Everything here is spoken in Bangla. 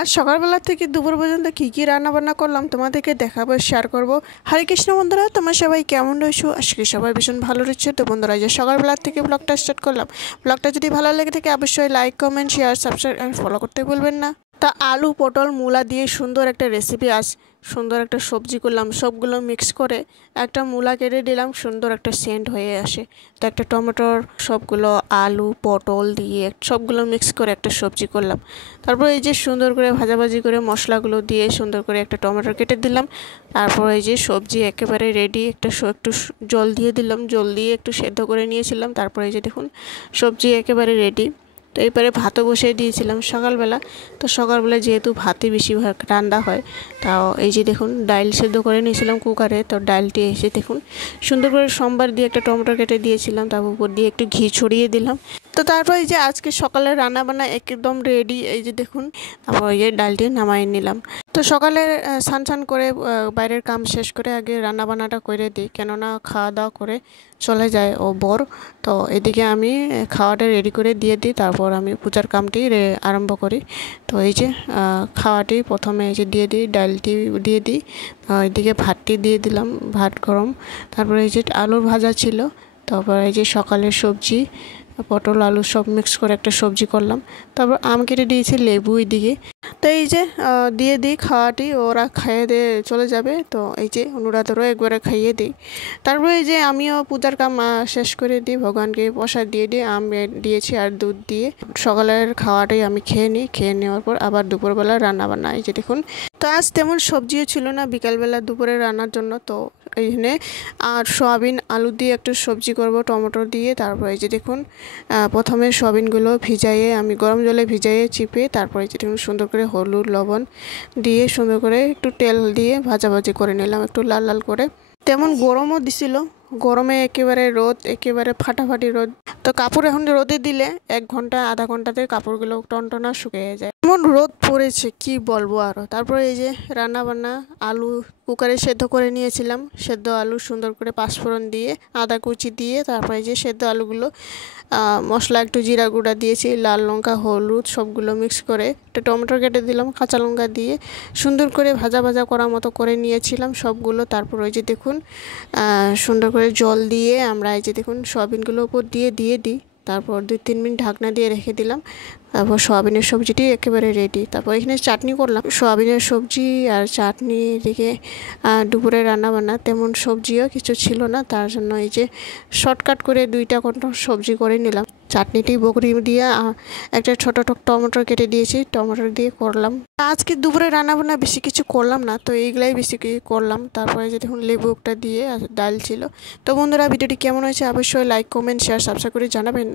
আজ সকালবেলা থেকে দুপুর পর্যন্ত কী কী রান্নাবান্না করলাম তোমাদেরকে দেখাবো, শেয়ার করব। হরে কৃষ্ণ বন্ধুরা, তোমরা সবাই কেমন রয়েছো? আজকে সবাই ভীষণ ভালো রয়েছে। তো বন্ধুরা, যে সকালবেলা থেকে ব্লগটা স্টার্ট করলাম। ব্লগটা যদি ভালো লেগে থাকে অবশ্যই লাইক, কমেন্ট, শেয়ার, সাবস্ক্রাইব আর ফলো করতে ভুলবেন না। তা আলু, পটল, মূলা দিয়ে সুন্দর একটা রেসিপি, আজ সুন্দর একটা সবজি করলাম। সবগুলো মিক্স করে একটা মূলা কেটে দিলাম, সুন্দর একটা সেন্ট হয়ে আসে। তো একটা টমেটোর, সবগুলো আলু পটল দিয়ে সবগুলো মিক্স করে একটা সবজি করলাম। তারপর এই যে সুন্দর করে ভাজাভাজি করে মশলাগুলো দিয়ে সুন্দর করে একটা টমেটো কেটে দিলাম। তারপর এই যে সবজি একেবারে রেডি। একটু জল দিয়ে দিলাম, জল দিয়ে একটু সেদ্ধ করে নিয়েছিলাম। তারপর এই যে দেখুন সবজি একেবারে রেডি। তো এবারে ভাতও বসিয়ে দিয়েছিলাম সকালবেলা। তো সকালবেলা যেহেতু ভাতই বেশিরভাগ রান্না হয়, তাও এই যে দেখুন ডাল সেদ্ধ করে নিয়েছিলাম কুকারে। তো ডালটি এসে দেখুন সুন্দর করে সোমবার দিয়ে একটা টমেটো কেটে দিয়েছিলাম, তারপর উপর দিয়ে একটু ঘি ছড়িয়ে দিলাম। তো তারপর এই যে আজকে সকালে রান্নাবান্না একদম রেডি। এই যে দেখুন, তারপর এই যে ডালটি নামাই নিলাম। তো সকালে স্নান করে বাইরের কাম শেষ করে আগে রান্নাবান্নাটা করে দিই, কেননা খাওয়া দাওয়া করে চলে যায় ও বর। তো এদিকে আমি খাওয়াটা রেডি করে দিয়ে দিই, তারপর আমি পূজার কামটি আরম্ভ করি। তো এই যে খাওয়াটি প্রথমে এই যে দিয়ে দিই, ডালটি দিয়ে দিই, এদিকে ভাতটি দিয়ে দিলাম, ভাত গরম। তারপরে এই যে আলুর ভাজা ছিল। তারপর এই যে সকালের সবজি, পটল আলু সব মিক্স করে একটা সবজি করলাম। তারপর আম কেটে দিয়েছি, লেবু এদিকে। তো এই যে দিয়ে দিই খাওয়াটি, ওরা খাইয়ে দিয়ে চলে যাবে। তো এই যে অনুরাধেরও একবারে খাইয়ে দিই। তারপরে এই যে আমিও পূজার কাম শেষ করে দিই, ভগবানকে প্রসাদ দিয়ে দিই, আম দিয়েছি আর দুধ দিয়ে। সকালের খাওয়াটাই আমি খেয়ে নিই। খেয়ে নেওয়ার পর আবার দুপুরবেলা রান্নাবান্না। এই যে দেখুন, তো আজ তেমন সবজিও ছিল না বিকালবেলা দুপুরে রান্নার জন্য। তো এইখানে আর সয়াবিন আলু দিয়ে একটা সবজি করব টমেটো দিয়ে। তারপর এই যে দেখুন প্রথমে সয়াবিনগুলো ভিজাইয়ে আমি গরম জলে ভিজাইয়ে চিপে, তারপরে এই যে দেখুন সুন্দর করে হলুদ লবণ দিয়ে সুন্দর করে একটু তেল দিয়ে ভাজাভাজি করে নিলাম, একটু লাল লাল করে। তেমন গরমও দিছিল, গরমে একেবারে রোদ, একেবারে ফাটাফাটি রোদ। তো কাপড় এখন রোদে দিলে 1 ঘন্টা আধা ঘন্টাতে কাপড়গুলো টনটনা শুকিয়ে যায়, এমন রোদ পড়েছে কি বলবো আরও। তারপরে এই যে রান্না বান্না, আলু কুকারে সেদ্ধ করে নিয়েছিলাম, সেদ্ধ আলু সুন্দর করে পাঁচফোড়ন দিয়ে আদা কুচি দিয়ে, তারপরে যে সেদ্ধ আলুগুলো মশলা একটু জিরা গুঁড়া দিয়েছি, লাল লঙ্কা হলুদ সবগুলো মিক্স করে একটা টমেটো কেটে দিলাম, কাঁচা লঙ্কা দিয়ে সুন্দর করে ভাজা ভাজা করার মতো করে নিয়েছিলাম সবগুলো। তারপর ওই যে দেখুন সুন্দর করে জল দিয়ে আমরা এই যে দেখুন সয়াবিনগুলো উপর দিয়ে দিই। তারপর 2-3 মিনিট ঢাকনা দিয়ে রেখে দিলাম। তারপর সয়াবিনের সবজিটি একেবারে রেডি। তারপর এখানে চাটনি করলাম, সয়াবিনের সবজি আর চাটনি। এদিকে দুপুরে রান্নাবান্না তেমন সবজিও কিছু ছিল না, তার জন্য এই যে শর্টকাট করে 2টা সবজি করে নিলাম। চাটনিটি বকরি দিয়ে একটা ছোটো টমেটো কেটে দিয়েছি, টমেটো দিয়ে করলাম। আজকে দুপুরে রান্নাবান্না বেশি কিছু করলাম না, তো এইগুলাই বেশি কিছু করলাম। তারপরে যে দেখুন লেবু একটা দিয়ে আর ডাল ছিল। তো বন্ধুরা, ভিডিওটি কেমন হয়েছে অবশ্যই লাইক কমেন্ট শেয়ার সাবস্ক্রাইব করে জানাবেন।